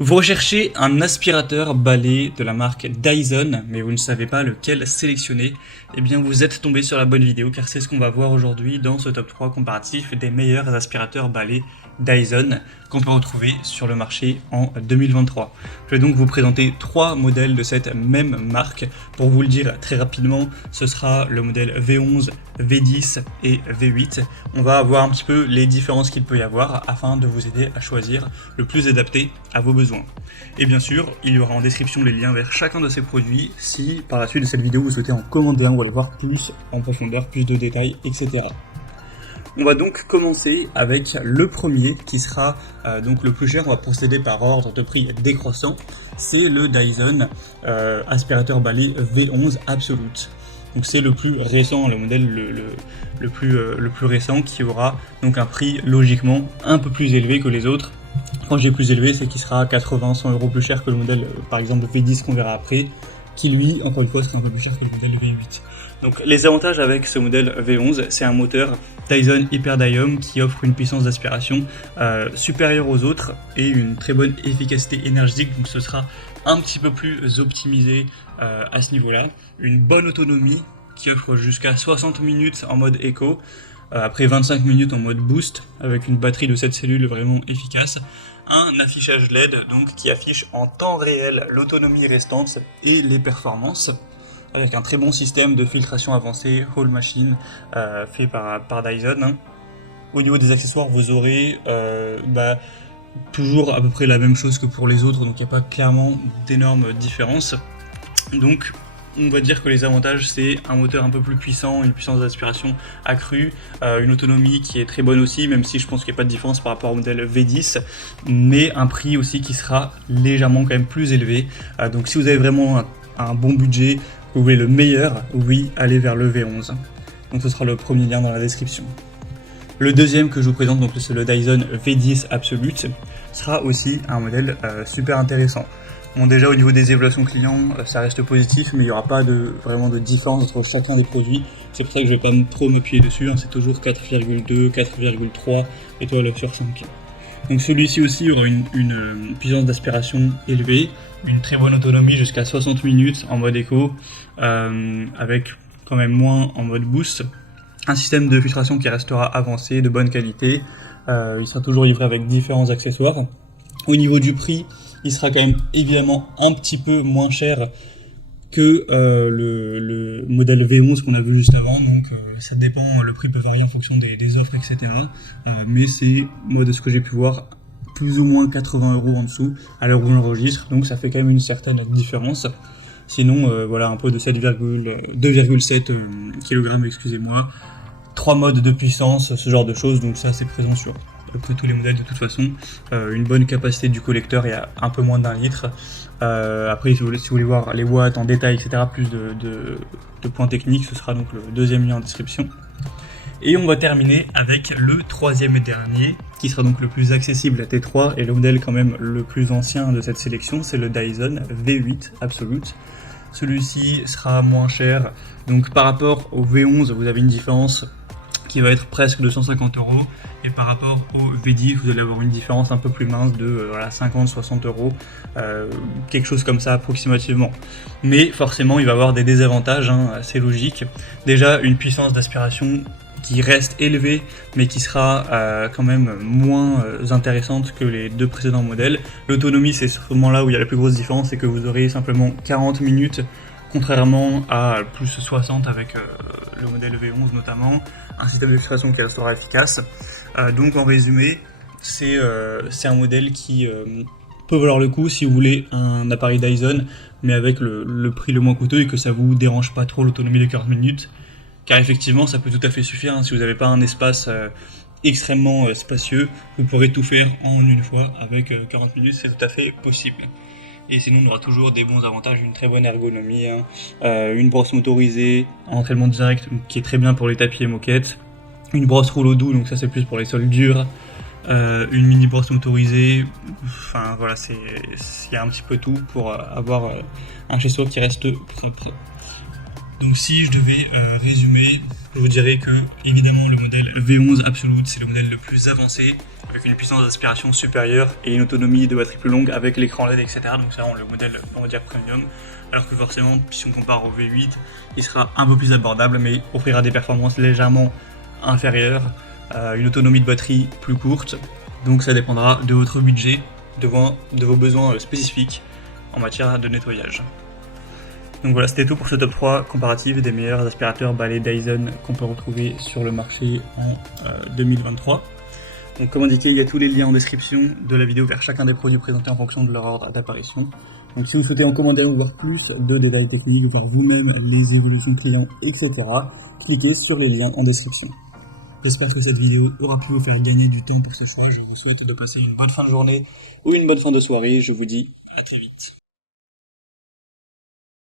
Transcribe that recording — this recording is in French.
Vous recherchez un aspirateur balai de la marque Dyson, mais vous ne savez pas lequel sélectionner. Eh bien, vous êtes tombé sur la bonne vidéo, car c'est ce qu'on va voir aujourd'hui dans ce top 3 comparatif des meilleurs aspirateurs balai Dyson qu'on peut retrouver sur le marché en 2023. Je vais donc vous présenter 3 modèles de cette même marque. Pour vous le dire très rapidement, ce sera le modèle V11, V10 et V8. On va voir un petit peu les différences qu'il peut y avoir afin de vous aider à choisir le plus adapté à vos besoins. Et bien sûr, il y aura en description les liens vers chacun de ces produits si par la suite de cette vidéo vous souhaitez en commander un ou aller voir plus en profondeur, plus de détails, etc. On va donc commencer avec le premier qui sera donc le plus cher. On va procéder par ordre de prix décroissant. C'est le Dyson aspirateur balai V11 Absolute. Donc c'est le plus récent, le modèle le plus récent qui aura donc un prix logiquement un peu plus élevé que les autres. Quand j'ai plus élevé, c'est qu'il sera 80-100 € plus cher que le modèle par exemple V10 qu'on verra après, qui lui, encore une fois, sera un peu plus cher que le modèle V8. Donc les avantages avec ce modèle V11, c'est un moteur Dyson Hyperdium qui offre une puissance d'aspiration supérieure aux autres et une très bonne efficacité énergétique, donc ce sera un petit peu plus optimisé à ce niveau-là. Une bonne autonomie qui offre jusqu'à 60 minutes en mode éco, après 25 minutes en mode boost, avec une batterie de 7 cellules vraiment efficace. Un affichage LED donc qui affiche en temps réel l'autonomie restante et les performances, avec un très bon système de filtration avancée Hall Machine fait par Dyson. Au niveau des accessoires, vous aurez toujours à peu près la même chose que pour les autres, donc il n'y a pas clairement d'énormes différences. Donc on va dire que les avantages, c'est un moteur un peu plus puissant, une puissance d'aspiration accrue, une autonomie qui est très bonne aussi, même si je pense qu'il n'y a pas de différence par rapport au modèle V10, mais un prix aussi qui sera légèrement quand même plus élevé. Donc si vous avez vraiment un bon budget, vous voulez le meilleur, oui, allez vers le V11. Donc ce sera le premier lien dans la description. Le deuxième que je vous présente, donc c'est le Dyson V10 Absolute, sera aussi un modèle super intéressant. Bon, déjà au niveau des évaluations clients, ça reste positif, mais il n'y aura pas vraiment de différence entre chacun des produits. C'est pour ça que je ne vais pas trop m'appuyer dessus, c'est toujours 4,2, 4,3 étoiles sur 5. Donc celui-ci aussi aura une puissance d'aspiration élevée, une très bonne autonomie jusqu'à 60 minutes en mode éco, avec quand même moins en mode boost. Un système de filtration qui restera avancé, de bonne qualité. Il sera toujours livré avec différents accessoires. Au niveau du prix, il sera quand même évidemment un petit peu moins cher que le modèle V11 qu'on a vu juste avant, donc ça dépend, le prix peut varier en fonction des offres, etc. Mais c'est, moi de ce que j'ai pu voir, plus ou moins 80 € en dessous à l'heure où on enregistre, donc ça fait quand même une certaine différence. Sinon, voilà, un pot de 2,7 kg, excusez-moi, 3 modes de puissance, ce genre de choses, donc ça c'est présent sur à peu près tous les modèles de toute façon. Une bonne capacité du collecteur, il y a un peu moins d'1 litre. Après, si vous voulez voir les watts en détail, etc., plus de points techniques, ce sera donc le deuxième lien en description. Et on va terminer avec le troisième et dernier, qui sera donc le plus accessible à T3 et le modèle quand même le plus ancien de cette sélection, c'est le Dyson V8 Absolute. Celui-ci sera moins cher, donc par rapport au V11, vous avez une différence qui va être presque de 150 €, et par rapport au V10, vous allez avoir une différence un peu plus mince de 50-60 €, quelque chose comme ça approximativement. Mais forcément, il va avoir des désavantages, assez logique. Déjà, une puissance d'aspiration qui reste élevée, mais qui sera quand même moins intéressante que les deux précédents modèles. L'autonomie, c'est sûrement là où il y a la plus grosse différence, c'est que vous aurez simplement 40 minutes, contrairement à plus 60 avec le modèle V11 notamment, un système de filtration qui restera efficace. Donc en résumé, c'est un modèle qui peut valoir le coup si vous voulez un appareil Dyson, mais avec le prix le moins coûteux et que ça vous dérange pas trop l'autonomie de 40 minutes. Car effectivement, ça peut tout à fait suffire, si vous n'avez pas un espace extrêmement spacieux, vous pourrez tout faire en une fois avec 40 minutes, c'est tout à fait possible. Et sinon, on aura toujours des bons avantages, une très bonne ergonomie, une brosse motorisée, un entraînement direct qui est très bien pour les tapis et moquettes, une brosse rouleau doux, donc ça c'est plus pour les sols durs, une mini brosse motorisée, enfin voilà, il y a un petit peu tout pour avoir un chez-soi qui reste propre. Donc si je devais résumer, je vous dirais que évidemment le modèle V11 Absolute c'est le modèle le plus avancé avec une puissance d'aspiration supérieure et une autonomie de batterie plus longue avec l'écran LED, etc. Donc c'est vraiment le modèle, on va dire, premium. Alors que forcément, si on compare au V8, il sera un peu plus abordable, mais offrira des performances légèrement inférieures, une autonomie de batterie plus courte. Donc ça dépendra de votre budget, de vos besoins spécifiques en matière de nettoyage. Donc voilà, c'était tout pour ce top 3 comparatif des meilleurs aspirateurs balais Dyson qu'on peut retrouver sur le marché en 2023. Donc comme indiqué, il y a tous les liens en description de la vidéo vers chacun des produits présentés en fonction de leur ordre d'apparition. Donc si vous souhaitez en commentaire voir plus de détails techniques, voir vous-même les évolutions clients, etc., cliquez sur les liens en description. J'espère que cette vidéo aura pu vous faire gagner du temps pour ce choix. Je vous souhaite de passer une bonne fin de journée ou une bonne fin de soirée. Je vous dis à très vite.